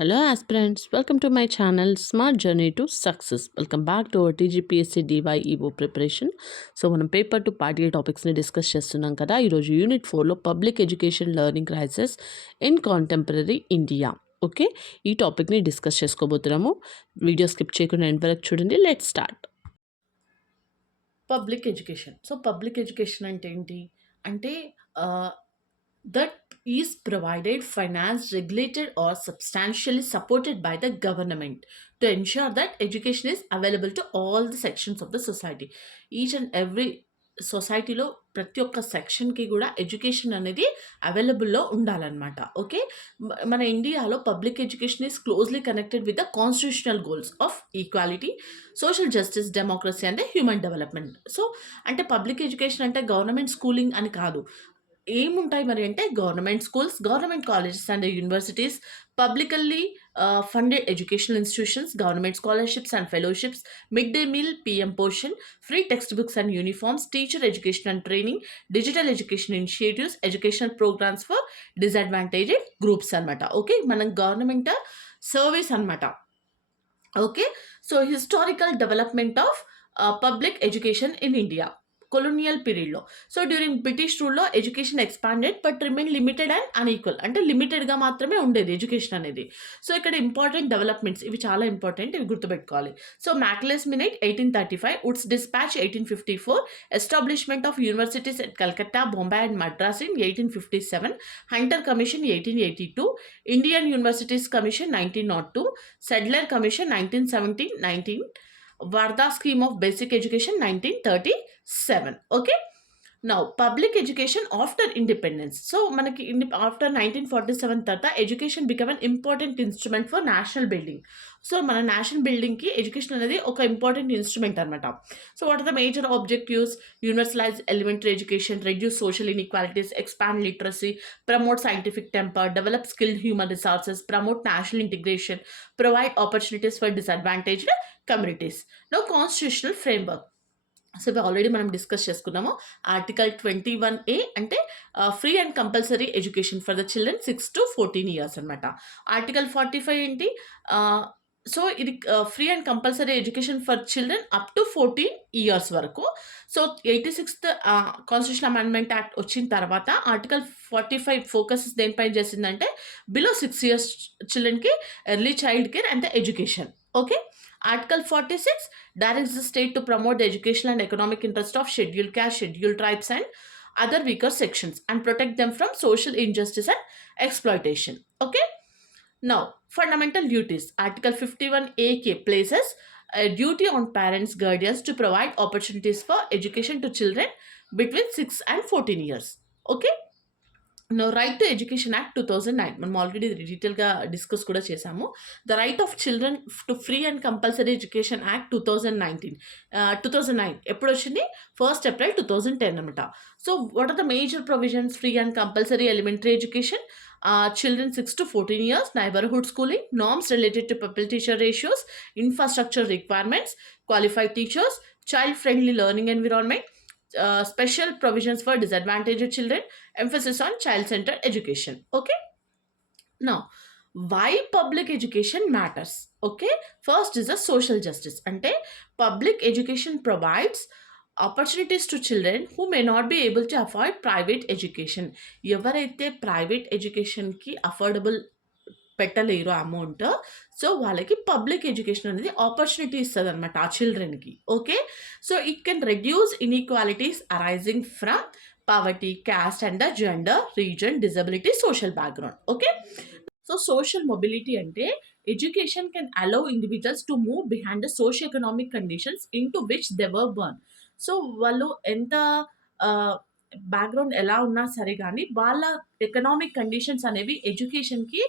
Hello aspirants, welcome to my channel Smart Journey to Success. Welcome back to our TGPSC DyEO preparation. So మనం paper two part A టాపిక్స్ని discuss చేస్తున్నాం కదా. ఈరోజు unit 4లో public education learning crisis in contemporary India. Okay, ఈ టాపిక్ని డిస్కస్ చేసుకోబోతున్నాము. వీడియో స్కిప్ చేయకుండా ఎండ్ వరకు చూడండి. Let start. Public education. So public education అంటే ఏంటి అంటే that is provided, financed, regulated or substantially supported by the government to ensure that education is available to all the sections of the society. Each and every సొసైటీలో ప్రతి ఒక్క సెక్షన్కి కూడా ఎడ్యుకేషన్ అనేది అవైలబుల్లో ఉండాలన్నమాట. ఓకే, మన ఇండియాలో public education is closely connected with the constitutional goals of equality, social justice, democracy and human development. So అంటే పబ్లిక్ ఎడ్యుకేషన్ అంటే గవర్నమెంట్ స్కూలింగ్ అని కాదు. ఏముంటాయి మరి అంటే government schools, government colleges and universities, publicly funded educational institutions, government scholarships and fellowships, mid day meal, PM Poshan, free text books and uniforms, teacher education and training, digital education initiatives, educational programmes for disadvantaged groups అనమాట. ఓకే, మనం government service అనమాట. Okay, so historical development of public education in India colonial పీరియడ్లో. So during British రూల్లో education expanded but remain limited and unequal. అంటే లిమిటెడ్గా మాత్రమే ఉండేది ఎడ్యుకేషన్ అనేది. సో ఇక్కడ ఇంపార్టెంట్ డెవలప్మెంట్స్ ఇవి చాలా ఇంపార్టెంట్, ఇవి గుర్తుపెట్టుకోవాలి. So Macaulay's minute 1835, Wood's dispatch 1854, establishment of universities at Calcutta, Bombay and Madras in 1857, Hunter commission 1882, Indian universities commission 1902, Sadler commission 1917-19, Varda Scheme of Basic Education 1937. Okay. Now, public education after independence. So, manaki after 1947 tarta, education became an important instrument for national building. So, మన national బిల్డింగ్కి education అనేది ఒక important instrument అనమాట. So what are the major objectives? Universalise elementary education, reduce social inequalities, expand literacy, promote scientific temper, develop skilled human resources, promote national integration, provide opportunities for disadvantaged communities. No constitutional framework. So ఇవి already మనం discuss చేసుకున్నాము. Article 21A అంటే free and compulsory education for the children 6 to 14 years అనమాట. Article 45 ఏంటి? So ఇది free and compulsory education for children up to 14 years వరకు. So 86th constitution amendment act వచ్చిన తర్వాత ఆర్టికల్ 45 ఫోకస్ దేనిపైన చేసిందంటే బిలో 6 years చిల్డ్రన్కి early child care and education. Okay, Article 46 directs the state to promote the educational and economic interest of scheduled caste, scheduled tribes and other weaker sections and protect them from social injustice and exploitation. Okay. Now, fundamental duties. Article 51A places a duty on parents, guardians to provide opportunities for education to children between 6 and 14 years. Okay. No right to education act 2009 మనం already డీటెయిల్గా discuss కూడా చేశాము. The right of children to free and compulsory education act 2009 ఎప్పుడు వచ్చింది? 1st April 2010 అనమాట. So what are the major provisions? Free and compulsory elementary education, children 6 to 14 years, neighborhood schooling, norms related to pupil-teacher ratios, infrastructure requirements, qualified teachers, child-friendly learning environment, special provisions for disadvantaged children, emphasis on child-centered education. Okay. Now, why public education matters? Okay, first is a social justice. Ante public education provides opportunities to children who may not be able to afford private education. ఎవరైతే private ఎడ్యుకేషన్కి affordable పెట్టలేరు amount, so వాళ్ళకి public education అనేది opportunity ఇస్తుంది అనమాట ఆ చిల్డ్రన్కి. Okay, so it can reduce inequalities arising from poverty, caste and the gender, region, disability, social background. Okay. So social mobility ante education can allow individuals to move behind the socio-economic conditions into which they were born. So వాళ్ళు ఎంత బ్యాక్గ్రౌండ్ ఎలా ఉన్నా సరే కానీ వాళ్ళ economic conditions అనేవి ఎడ్యుకేషన్కి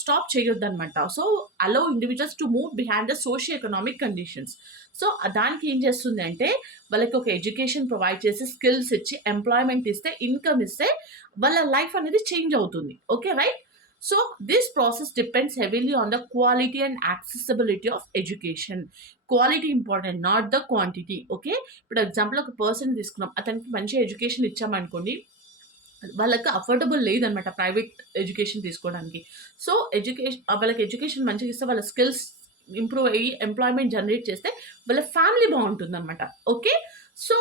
స్టాప్ చేయొద్దు అనమాట. So allow individuals to move behind the socio economic conditions. So దానికి ఏం చేస్తుంది అంటే వాళ్ళకి ఒక ఎడ్యుకేషన్ ప్రొవైడ్ చేసి స్కిల్స్ ఇచ్చి ఎంప్లాయ్మెంట్ ఇస్తే, ఇన్కమ్ ఇస్తే వాళ్ళ లైఫ్ అనేది చేంజ్ అవుతుంది. Okay, right. So this process depends heavily on the quality and accessibility of education. Quality important, not the quantity. Okay, ఇప్పుడు ఎగ్జాంపుల్ ఒక పర్సన్ తీసుకున్నాం, అతనికి మంచి ఎడ్యుకేషన్ ఇచ్చామనుకోండి, వాళ్ళకి అఫోర్డబుల్ లేదనమాట ప్రైవేట్ ఎడ్యుకేషన్ తీసుకోవడానికి. సో, వాళ్ళకి ఎడ్యుకేషన్ మంచిగా ఇస్తే వాళ్ళ స్కిల్స్ ఇంప్రూవ్ అయ్యి ఎంప్లాయ్‌మెంట్ జనరేట్ చేస్తే వాళ్ళ ఫ్యామిలీ బావుంటుందనమాట. Okay. So,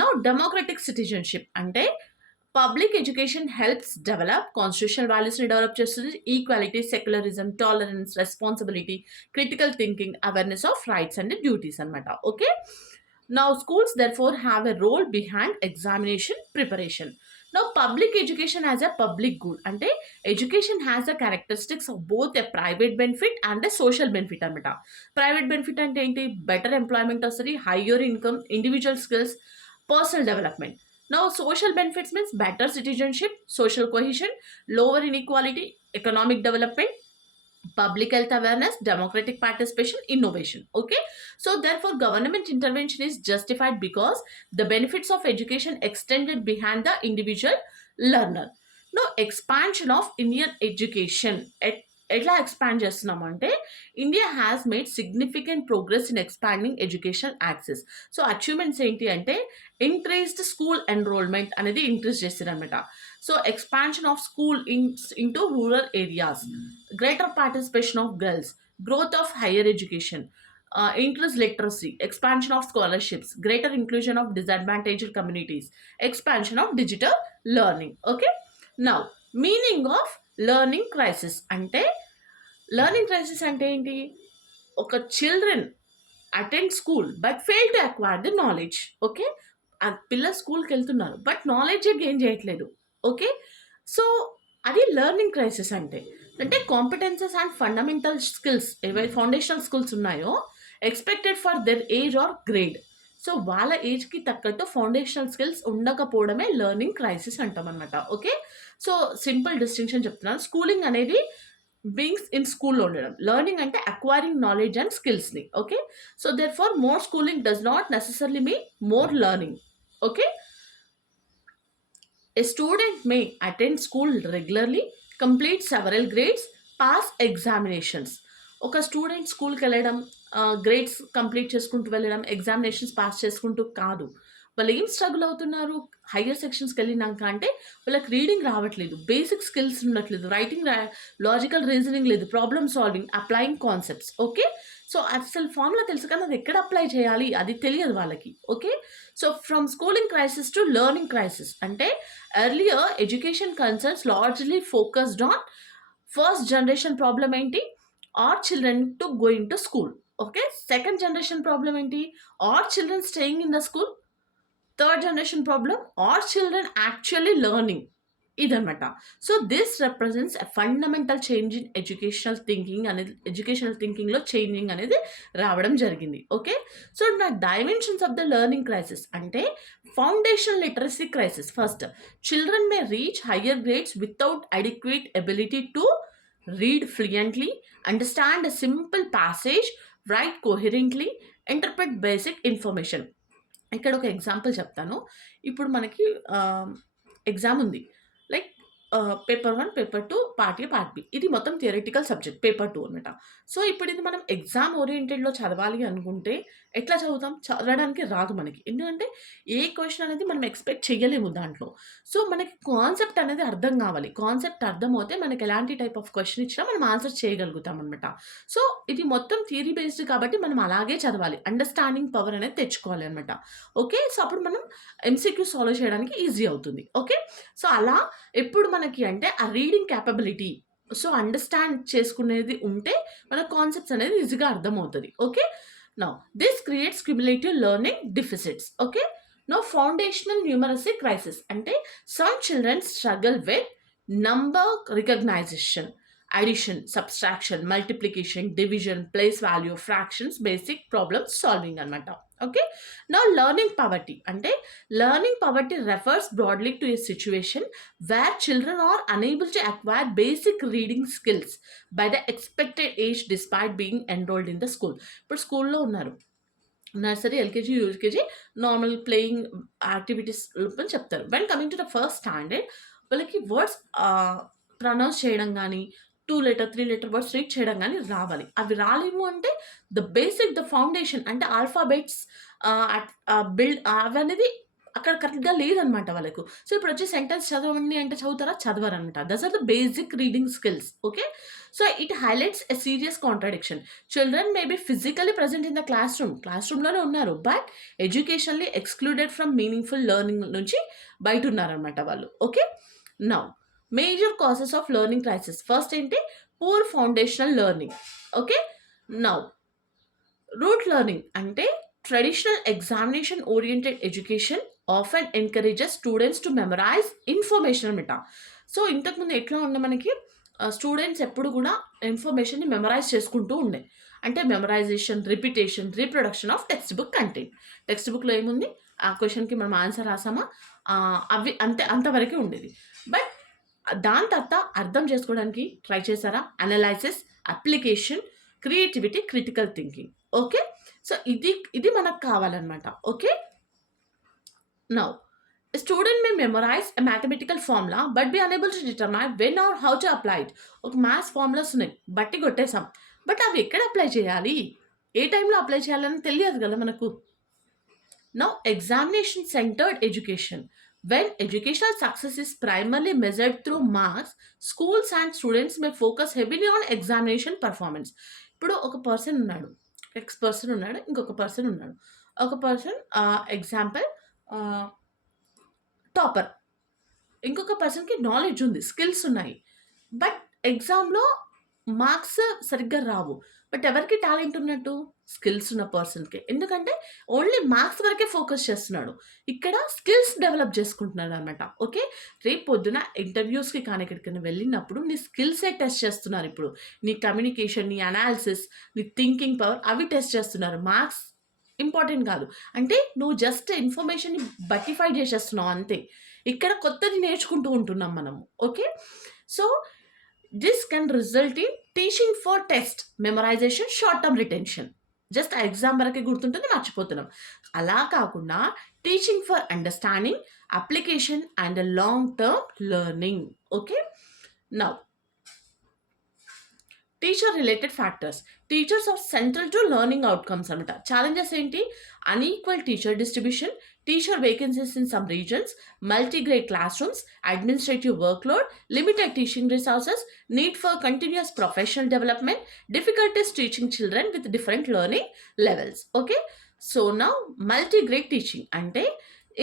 now democratic citizenship అంటే public education helps develop constitutional వాల్యూస్‌ని డెవలప్ చేస్తుంది. Equality, secularism, tolerance, responsibility, critical thinking, awareness of rights and duties అనమాట. Okay. Now, schools therefore have a role behind examination preparation. Now, public education as a public good. అంటే education has the characteristics of both a private benefit and a social benefit అనమాట. Private benefit అంటే ఏంటి? Better employment వస్తది, higher income, individual skills, personal development. Now, social benefits means better citizenship, social cohesion, lower inequality, economic development, public health awareness, democratic participation, innovation. Okay. So therefore government intervention is justified because the benefits of education extended behind the individual learner. Now expansion of Indian education. ఎట్లా ఎక్స్పాండ్ చేస్తున్నామంటే India has made significant progress in expanding education access. So achievements ఏంటి అంటే increased school enrolment అనేది ఇంక్రీజ్ చేస్తారనమాట. So expansion of school into rural areas, greater participation of girls, growth of higher education, increased literacy, expansion of scholarships, greater inclusion of disadvantaged communities, expansion of digital learning. Okay. Now, meaning of learning crisis అంటే learning crisis అంటే ఏంటి? ఒక children attend school but fail to acquire the knowledge. Okay. ఆ పిల్లలు స్కూల్‌కి వెళ్తున్నారు. But నాలెడ్జే gain చేయట్లేదు. ఓకే. సో, అది లెర్నింగ్ క్రైసిస్ అంటే. అంటే కాంపిటెన్సెస్ అండ్ ఫండమెంటల్ స్కిల్స్ ఏవైతే ఫౌండేషనల్ స్కిల్స్ ఉన్నాయో expected for their age or grade. So, వాళ్ళ ఏజ్‌కి తగ్గట్టు ఫౌండేషనల్ స్కిల్స్ ఉండకపోవడమే లెర్నింగ్ క్రైసిస్ అంటామనమాట. ఓకే. సో, సింపుల్ డిస్టింక్షన్ చెప్తున్నాను. స్కూలింగ్ అనేది బీయింగ్స్ ఇన్ స్కూల్‌లో ఉండడం. లెర్నింగ్ అంటే అక్వైరింగ్ నాలెడ్జ్ అండ్ స్కిల్స్‌ని. Okay. So, therefore more schooling does not necessarily mean more learning. Okay. A student may attend school regularly, complete several grades, pass examinations. ఒక స్టూడెంట్ స్కూల్‌కి వెళ్ళడం, grades complete చేసుకుంటూ వెళ్ళడం, ఎగ్జామినేషన్స్ పాస్ చేసుకుంటూ కాదు. వాళ్ళు ఏం స్ట్రగుల్ అవుతున్నారు? హైయర్ సెక్షన్స్‌కి వెళ్ళినాక అంటే వాళ్ళకి రీడింగ్ రావట్లేదు, బేసిక్ స్కిల్స్ ఉండట్లేదు, రైటింగ్ లాజికల్ రీజనింగ్ లేదు, problem solving, applying concepts. Okay. So, అసలు ఫార్ములా తెలుసు కానీ అది ఎక్కడ అప్లై చేయాలి అది తెలియదు వాళ్ళకి. Okay. So, from schooling crisis to learning crisis అంటే earlier education concerns largely focused on first generation problem ఏంటి? Are children to going to school. Okay. Second generation problem ఏంటి? Are children staying in the school. Third generation problem are children actually learning. ఇదనమాట. So, this represents a fundamental change in educational థింకింగ్‌లో changing అనేది రావడం జరిగింది. Okay. So, నా dimensions of the learning crisis అంటే foundational literacy crisis. First, children may reach higher grades without adequate ability to read fluently, understand a simple passage, write coherently, interpret basic information. ఇక్కడ ఒక example చెప్తాను. ఇప్పుడు మనకి exam ఉంది. Like paper 1, paper 2, part A, part B. ఇది మొత్తం theoretical subject paper 2 అనమాట. సో, ఇప్పుడు ఇది మనం ఎగ్జామ్ ఓరియెంటెడ్‌లో చదవాలి అనుకుంటే ఎట్లా చదువుతాం? చదవడానికి రాదు మనకి. ఎందుకంటే ఏ క్వెషన్ అనేది మనం ఎక్స్‌పెక్ట్ చేయలేము దాంట్లో. సో, మనకి కాన్సెప్ట్ అనేది అర్థం కావాలి. కాన్సెప్ట్ అర్థమవుతే మనకి ఎలాంటి టైప్ ఆఫ్ క్వెషన్ ఇచ్చినా మనం ఆన్సర్ చేయగలుగుతాం అనమాట. సో, ఇది మొత్తం థియరీ బేస్డ్ కాబట్టి మనం అలాగే చదవాలి. అండర్‌స్టాండింగ్ పవర్ అనేది తెచ్చుకోవాలి అనమాట. ఓకే. సో, అప్పుడు మనం ఎంసీక్యూ సాల్వ్ చేయడానికి ఈజీ అవుతుంది. ఓకే. సో, అలా ఎప్పుడు మనకి అంటే ఆ రీడింగ్ కేపబిలిటీ, సో, అండర్‌స్టాండ్ చేసుకునేది ఉంటే మన కాన్సెప్ట్స్ అనేది ఈజీగా అర్థమవుతది. Okay. Now this creates cumulative learning deficits. Okay. Now foundational numeracy crisis అంటే some children struggle with number recognization, addition, subtraction, multiplication, division, place value, fractions, basic problem solving అనమాట. Okay. Now learning poverty అంటే learning poverty refers broadly to a situation where children are unable to acquire basic reading skills by the expected age despite being enrolled in the school. ఇప్పుడు స్కూల్‌లో ఉన్నారు. Nursery, LKG, UKG normal playing activities అని చెప్తారు. When coming to the first standard వాళ్ళకి words pronounce చేయడం గానీ, 2 లెటర్, 3 letter words read చేయడం గానీ రావాలి. అవి రాలేము అంటే ద బేసిక్, ద ఫౌండేషన్ అంటే ఆల్ఫాబెట్స్ బిల్డ్ అవనేది అక్కడ కరెక్ట్‌గా లేదనమాట వాళ్ళకు. సో, ఇప్పుడొచ్చి సెంటెన్స్ చదవండి అంటే చదువుతారా? చదవరనమాట. That's are the basic reading skills. Okay. So, it highlights a serious contradiction. Children may be physically present in the class రూమ్‌లోనే ఉన్నారు. But educationally excluded from meaningful learning నుంచి బయటున్నారనమాట వాళ్ళు. Okay. Now major causes of learning crisis. First ఏంటి? Poor foundational learning. Okay. Now rote learning అంటే traditional examination oriented education often encourages students to memorize information అనమాట. So, ఇంతకుముందు ఎట్లా ఉండే మనకి స్టూడెంట్స్ ఎప్పుడు కూడా ఇన్ఫర్మేషన్‌ని మెమరైజ్ చేసుకుంటూ ఉండే. అంటే memorisation, repetition, reproduction of text book content. Text బుక్‌లో ఏముంది? ఆ క్వెషన్‌కి మనం ఆన్సర్ రాసామా? అవి అంతవరకే ఉండేది. బట్ దాని తర్వాత అర్థం చేసుకోవడానికి ట్రై చేశారా? Analysis, application, creativity, critical thinking. Okay. So, ఇది మనకు కావాలనమాట. Okay. Now student may memorize a mathematical formula but be unable to determine when or how to apply it. ఒక మ్యాథ్స్ ఫార్ములాస్ ఉన్నాయి. బట్టి కొట్టేసాం. బట్ అవి ఎక్కడ అప్లై చేయాలి? ఏ టైంలో అప్లై చేయాలని తెలియదు కదా మనకు. Now, examination centered education. When educational success is primarily measured through marks, schools and students may focus heavily on examination performance. ఇప్పుడు ఒక పర్సన్ ఉన్నాడు. ఎక్స్ పర్సన్ ఉన్నాడు. ఇంకొక పర్సన్ ఉన్నాడు. ఒక పర్సన్ ఎగ్జాంపుల్ టాపర్. ఇంకొక పర్సన్‌కి నాలెడ్జ్ ఉంది. స్కిల్స్ ఉన్నాయి. బట్ ఎగ్జామ్‌లో మార్క్స్ సరిగ్గా రావు. బట్ ఎవరికి టాలెంట్ ఉన్నట్టు? స్కిల్స్ ఉన్న పర్సన్‌కే. ఎందుకంటే ఓన్లీ మార్క్స్ వరకే ఫోకస్ చేస్తున్నాడు. ఇక్కడ స్కిల్స్ డెవలప్ చేసుకుంటున్నాడనమాట. ఓకే. రేపు పొద్దున ఇంటర్‌వ్యూస్‌కి కానీ ఎక్కడికైనా వెళ్ళినప్పుడు నీ స్కిల్సే టెస్ట్ చేస్తున్నారిప్పుడు. నీ కమ్యూనికేషన్, నీ అనాలిసిస్, నీ థింకింగ్ పవర్ అవి టెస్ట్ చేస్తున్నారు. మార్క్స్ ఇంపార్టెంట్ కాదు. అంటే నువ్వు జస్ట్ ఇన్ఫర్మేషన్‌ని బట్టిఫై చేసేస్తున్నావు అంతే. ఇక్కడ కొత్తది నేర్చుకుంటూ ఉంటున్నాం మనము. Okay. So, this can result in teaching for test, memorisation, short term retention. Just ఆ ఎగ్జామ్ వరకే గుర్తుంటుంది మర్చిపోతున్నాం. అలా కాకుండా teaching for understanding, application and long term learning. Okay. Now teacher related factors. Teachers or central to learning outcomes అనమాట. ఛాలెంజెస్ ఏంటి? Unequal teacher distribution, teacher vacancies in some reasons, multi grade class rooms, administrative workload, limited teaching resources, need for continuous professional development, difficulties teaching children with different learning levels. Okay. So, now multi grade teaching అంటే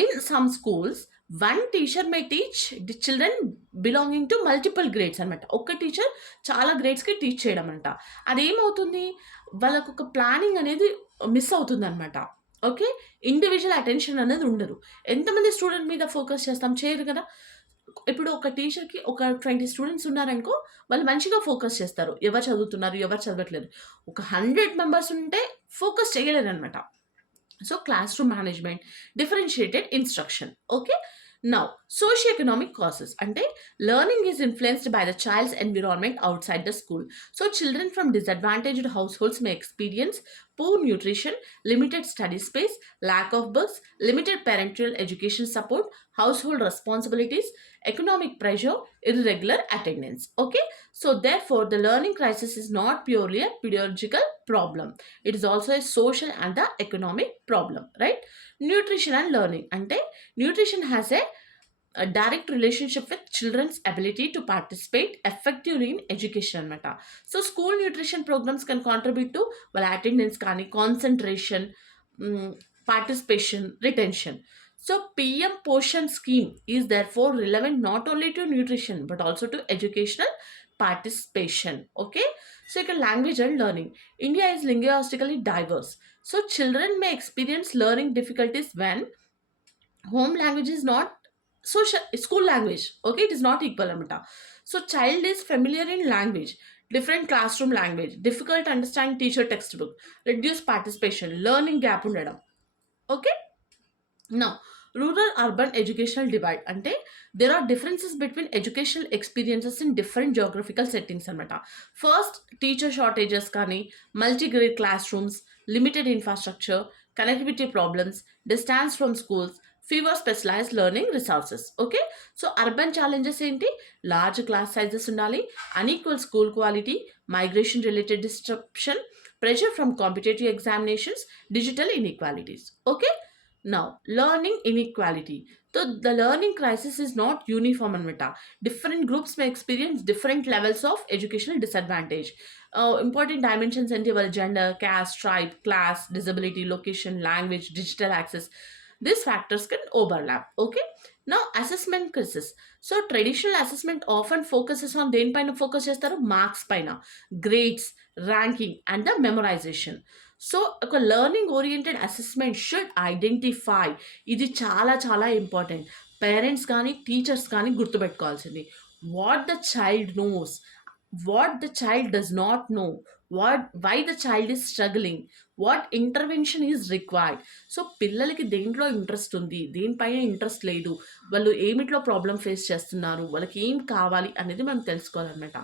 in some schools one teacher may teach the children belonging to multiple grades అనమాట. ఒక్క టీచర్ చాలా గ్రేడ్స్‌కి టీచ్ చేయడం అంట. అదేమవుతుంది? వాళ్ళకొక ప్లానింగ్ అనేది మిస్ అవుతుందనమాట. ఓకే. ఇండివిడ్యువల్ అటెన్షన్ అనేది ఉండదు. ఎంతమంది స్టూడెంట్ మీద ఫోకస్ చేస్తాం? చేయరు కదా! ఇప్పుడు ఒక టీచర్‌కి ఒక 20 స్టూడెంట్స్ ఉన్నారనుకో, వాళ్ళు మంచిగా ఫోకస్ చేస్తారు. ఎవరు చదువుతున్నారు? ఎవరు చదవట్లేదు? ఒక 100 మెంబర్స్ ఉంటే ఫోకస్ చేయలేరనమాట. So, class room management, differentiated instruction. Okay. Now socio economic causes అంటే learning is influenced by the child's environment outside the school. So, children from disadvantaged households may experience poor nutrition, limited study space, lack of books, limited parental education support, household responsibilities, economic pressure, irregular attendance. Okay. So, therefore, the learning crisis is not purely a pedagogical problem. It is also a social and the economic problem, right? Nutrition and learning. Ante, nutrition has a direct relationship with children's ability to participate effectively in education అనమాట. So, school nutrition programs can contribute to well attendance కానీ concentration, participation, retention. So, PM Poshan scheme is therefore relevant not only to nutrition but also to educational participation. Okay. So, you can language and learning. India is linguistically diverse. So, children may experience learning difficulties when home language is not school language. Okay, it is not equal amata. So, child is familiar in language, different classroom language, difficult to understand teacher textbook, reduced participation, learning gap undadam. Okay. Now, rural urban educational divide ante there are differences between educational experiences in different geographical settings anamata. First, teacher shortages kani, multi-grade classrooms, limited infrastructure, connectivity problems, distance from schools, fewer specialized learning resources. Okay. So, urban challenges enti large class sizes undali, unequal school quality, migration related disruption, pressure from competitive examinations, digital inequalities. Okay. Now, learning inequality. So, the learning crisis is not uniform and different groups may experience different levels of educational disadvantage. Important dimensions include gender, caste, tribe, class, disability, location, language, digital access. These factors can overlap. Okay. Now, assessment crisis. So, traditional assessment often focuses on దేని పైన focus చేస్తారు, మార్క్స్ పైన, grades, ranking, and the memorization. So ఒక learning oriented assessment should identify, ఇది చాలా చాలా important. Parents కానీ teachers కానీ గుర్తుపెట్టుకోవాల్సింది, what the child knows, what the child does not know, what why the child is struggling, what intervention is required. So పిల్లలకి దేంట్లో ఇంట్రెస్ట్ ఉంది, దేనిపైన ఇంట్రెస్ట్ లేదు, వాళ్ళు ఏమిట్లో ప్రాబ్లం ఫేస్ చేస్తున్నారు, వాళ్ళకి ఏం కావాలి అనేది మనం తెలుసుకోవాలన్నమాట.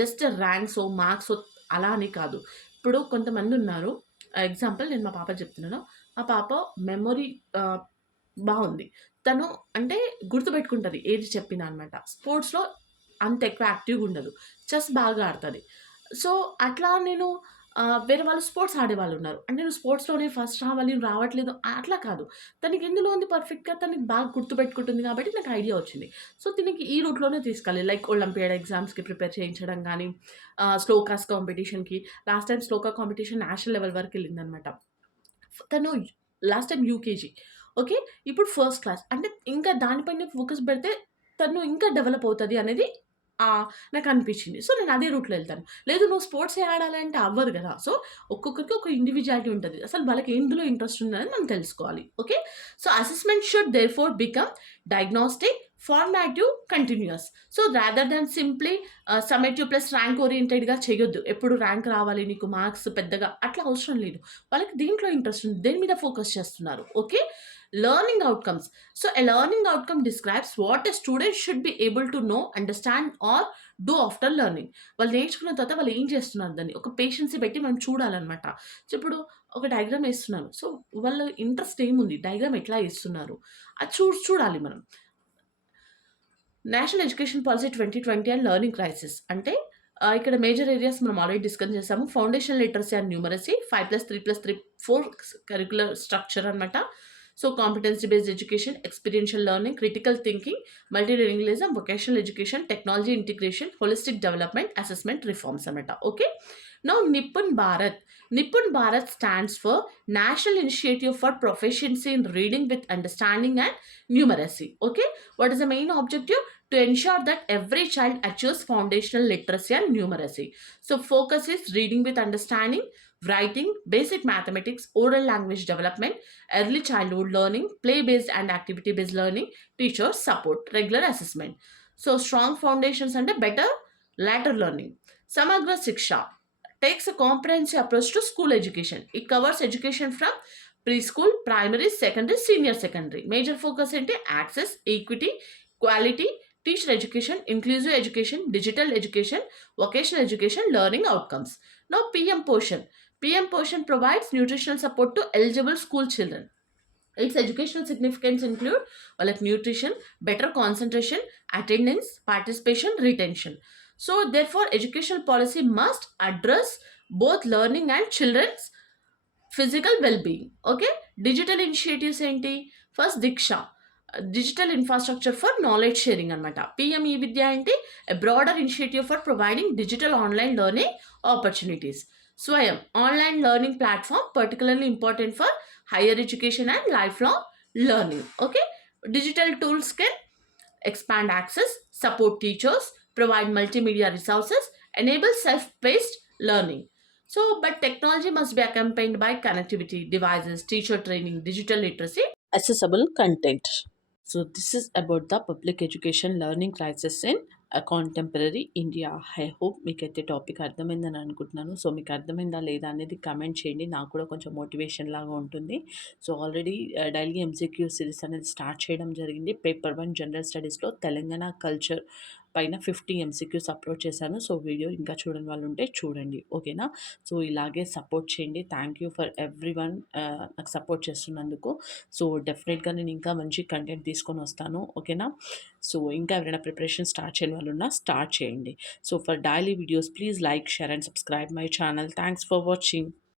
జస్ట్ ర్యాంక్స్ మార్క్స్ అలా అని కాదు. ఇప్పుడు కొంతమంది ఉన్నారు, ఎగ్జాంపుల్ నేను మా పాప చెప్తున్నాను. మా పాప మెమొరీ బాగుంది. తను అంటే గుర్తుపెట్టుకుంటది ఏది చెప్పినా అనమాట. స్పోర్ట్స్‌లో అంత ఎక్కువ యాక్టివ్‌గా ఉండదు. చెస్ బాగా ఆడతది. సో, అట్లా నేను వేరే వాళ్ళు స్పోర్ట్స్ ఆడేవాళ్ళున్నారు. అంటే నువ్వు స్పోర్ట్స్‌లోనే ఫస్ట్ రావాలి, నువ్వు రావట్లేదు అట్లా కాదు. తనకి ఎందులో ఉంది పర్ఫెక్ట్‌గా, తనకి బాగా గుర్తుపెట్టుకుంటుంది కాబట్టి నాకు ఐడియా వచ్చింది. సో, తినకి ఈ రూట్‌లోనే తీసుకెళ్ళాలి. లైక్ ఒలింపియాడ్ ఎగ్జామ్స్‌కి ప్రిపేర్ చేయించడం గానీ, స్లోకాస్ కాంపిటీషన్‌కి, last time shloka competition national level వరకెళ్ళిందనమాట. తను లాస్ట్ టైమ్ యూకేజీ. ఓకే. ఇప్పుడు ఫస్ట్ క్లాస్. అంటే ఇంకా దానిపైనే ఫోకస్ పెడితే తను ఇంకా డెవలప్ అవుతది అనేది నాకనిపించింది. సో, నేను అదే రూట్‌లో ఎళ్తాను. లేదు నువ్వు స్పోర్ట్సే ఆడాలంటే అవ్వదు గదా! సో, ఒక్కొక్కరికి ఒక ఇండివిడ్యుయాలిటీ ఉంటది. అసలు వాళ్ళకి ఎందులో ఇంట్రెస్ట్ ఉందనేది మనం తెలుసుకోవాలి. Okay. So, assessment should therefore become diagnostic, formative, continuous. So, rather than simply summative plus rank ఓరియెంటెడ్‌గా చేయొద్దు. ఎప్పుడు ర్యాంక్ రావాలి, నీకు మార్క్స్ పెద్దగా అట్లా అవసరం లేదు. వాళ్ళకి దేంట్లో ఇంట్రెస్ట్ ఉంది, దేని మీద ఫోకస్ చేస్తున్నారు. Okay. Learning outcomes. So, a learning outcome describes what a student should be able to know, understand or do after learning. వాళ్ళు నేర్చుకున్న తర్వాత వాళ్ళు ఏం చేస్తున్నారు దాన్ని ఒక పేషెన్సీ పెట్టి మనం చూడాలనమాట. సో, ఇప్పుడు ఒక డయాగ్రామ్ ఏస్తున్నారు. సో, వాళ్ళ ఇంట్రెస్ట్ ఏముంది, డయాగ్రామ్ ఎట్లా ఏస్తున్నారు, అది చూడాలి మనం. National education policy 2020 and learning crisis అంటే ఇక్కడ మేజర్ ఏరియాస్ మనం ఆల్రెడీ డిస్కస్ చేసాము. Foundational literacy and numeracy 5+3+3 4 curricular structure అనమాట. So, competency based education, experiential learning, critical thinking, multilingualism, vocational education, technology integration, holistic development, assessment reforms అనమాట. Okay. Now NIPUN Bharat. NIPUN Bharat stands for national initiative for proficiency in reading with understanding and numeracy. Okay. What is the main objective? To ensure that every child achieves foundational literacy and numeracy. So, focus is reading with understanding, writing, basic mathematics, oral language development, early childhood learning, play based and activity based learning, teachers support, regular assessment. So, strong foundations and a better later learning. Samagra Siksha takes a comprehensive approach to school education. It covers education from preschool, primary, secondary, senior secondary. Major focus into access, equity, quality, teacher education, inclusive education, digital education, vocational education, learning outcomes. Now, PM Portion. PM Portion provides nutritional support to eligible school children. Its educational significance include like nutrition, better concentration, attendance, participation, retention. So, therefore, educational policy must address both learning and children's physical wellbeing. Okay. Digital initiatives ఏంటి? First DIKSHA, digital infrastructure for knowledge sharing అనమాట. PM e Vidya ఏంటి? A broader initiative for providing digital online learning opportunities. స్వయం online learning platform particularly important for higher education and life long learning. Okay. Digital tools can expand access, support teachers, provide multimedia resources, enable self-paced learning. So, but technology must be accompanied by connectivity, devices, teacher training, digital literacy, accessible content. So, this is about the public education learning crisis in contemporary India. I hope మీకైతే టాపిక్ అర్థమైందని అనుకుంటున్నాను. సో, మీకు అర్థమైందా లేదా అనేది కమెంట్ చేయండి. నాకు కూడా కొంచెం మోటివేషన్ లాగా ఉంటుంది. So, already daily MCQ series అనేది స్టార్ట్ చేయడం జరిగింది. పేపర్ 1 జనరల్ స్టడీస్లో తెలంగాణ కల్చర్ పైన 50 ఎంసీక్యూస్ అప్లోడ్ చేశాను. సో, వీడియో ఇంకా చూడని వాళ్ళు ఉంటే చూడండి. ఓకేనా. సో, ఇలాగే సపోర్ట్ చేయండి. థ్యాంక్ యూ ఫర్ ఎవ్రీవన్ నాకు సపోర్ట్ చేస్తున్నందుకు. సో, డెఫినెట్గా నేను ఇంకా మంచి కంటెంట్ తీసుకొని వస్తాను. ఓకేనా. సో, ఇంకా ఎవరైనా ప్రిపరేషన్ స్టార్ట్ చేయని వాళ్ళు ఉన్నా స్టార్ట్ చేయండి. So, for daily videos please like, share and subscribe my channel. Thanks for watching.